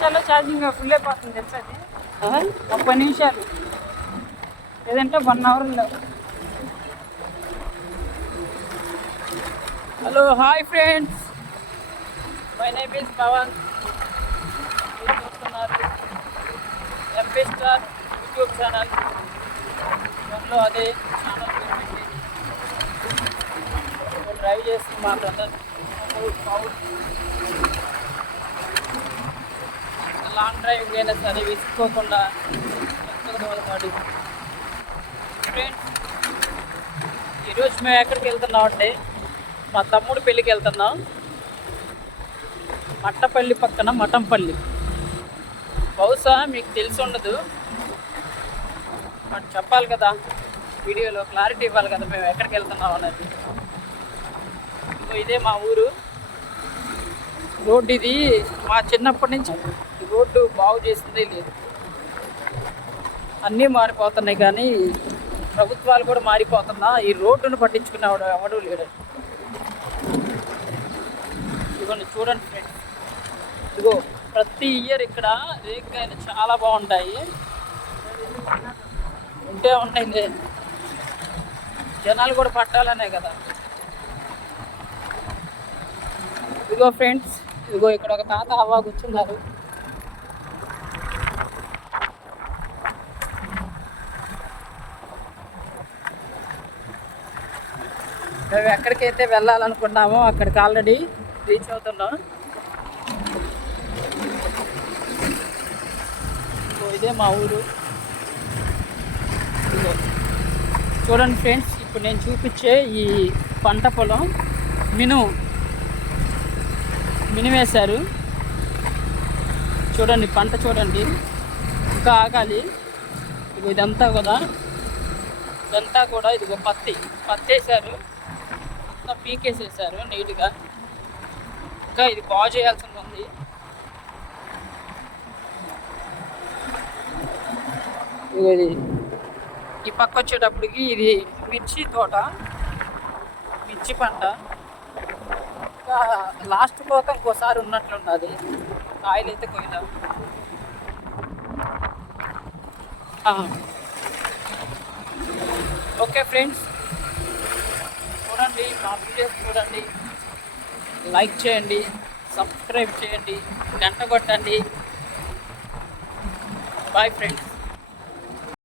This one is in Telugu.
నిమిషాల్లో ఛార్జింగ్ ఫుల్ అయిపోతుంది తెలుసా అది. 30 నిమిషాలు లేదంటే 1 అవర్లో. Hello hi friends, my name is Pavan. మీరు చూస్తున్నారు ఎంపీ స్టార్ యూట్యూబ్ ఛానల్. దాంట్లో అదే ఛానల్ పెట్టి డ్రైవ్ చేసి మా బ్రదర్ లాంగ్ డ్రైవింగ్ అయినా సరే విసుకోకుండా ఎంతోపాటు. ఫ్రెండ్స్, ఈరోజు మేము ఎక్కడికి వెళ్తున్నాం అంటే మా తమ్ముడు పెళ్ళికి వెళ్తున్నాం. మట్టపల్లి పక్కన మఠంపల్లి. బహుశా మీకు తెలిసి ఉండదు, బట్ చెప్పాలి కదా, వీడియోలో క్లారిటీ ఇవ్వాలి కదా మేము ఎక్కడికి వెళ్తున్నాం అనేది. ఇదే మా ఊరు. రోడ్డు ఇది మా చిన్నప్పటి నుంచి రోడ్డు బాగు చేసిందే లేదు. అన్నీ మారిపోతున్నాయి కానీ ప్రభుత్వాలు కూడా మారిపోతున్నా ఈ రోడ్డును పట్టించుకునేవాడు ఎవడూ లేడు. ఇదిగోండి చూడండి ఫ్రెండ్స్, ఇదిగో ప్రతి ఇయర్ ఇక్కడ రేగికాయలు చాలా బాగుంటాయి. ఉంటే ఉంటాయి, జనాలు కూడా పట్టాలనే కదా. ఇదిగో ఫ్రెండ్స్, ఇదిగో ఇక్కడ ఒక తాత హవా కూర్చున్నారు. మేము ఎక్కడికైతే వెళ్ళాలనుకున్నామో అక్కడికి ఆల్రెడీ రీచ్ అవుతున్నాం. ఇదే మా ఊరు. ఇదిగో చూడండి ఫ్రెండ్స్, ఇప్పుడు నేను చూపించే ఈ పంట పొలం మినివేశారు. చూడండి పంట చూడండి, ఇంకా ఆగాలి. ఇదంతా కూడా ఇదిగో పత్తి వేసారు, మొత్తం పీకేసేసారు నీట్గా. ఇంకా ఇది బాగు చేయాల్సి ఉంది. ఇది ఈ పక్క వచ్చేటప్పటికి ఇది మిర్చి తోట, మిర్చి పంట. ఇంకా లాస్ట్ కోత ఇంకోసారి ఉన్నట్లున్నది. ఆయిల్ అయితే కొయ్యలేం. ఓకే ఫ్రెండ్స్, చూడండి మా వీడియోస్ చూడండి, లైక్ చేయండి, సబ్స్క్రైబ్ చేయండి, గంట కొట్టండి. Bye friends.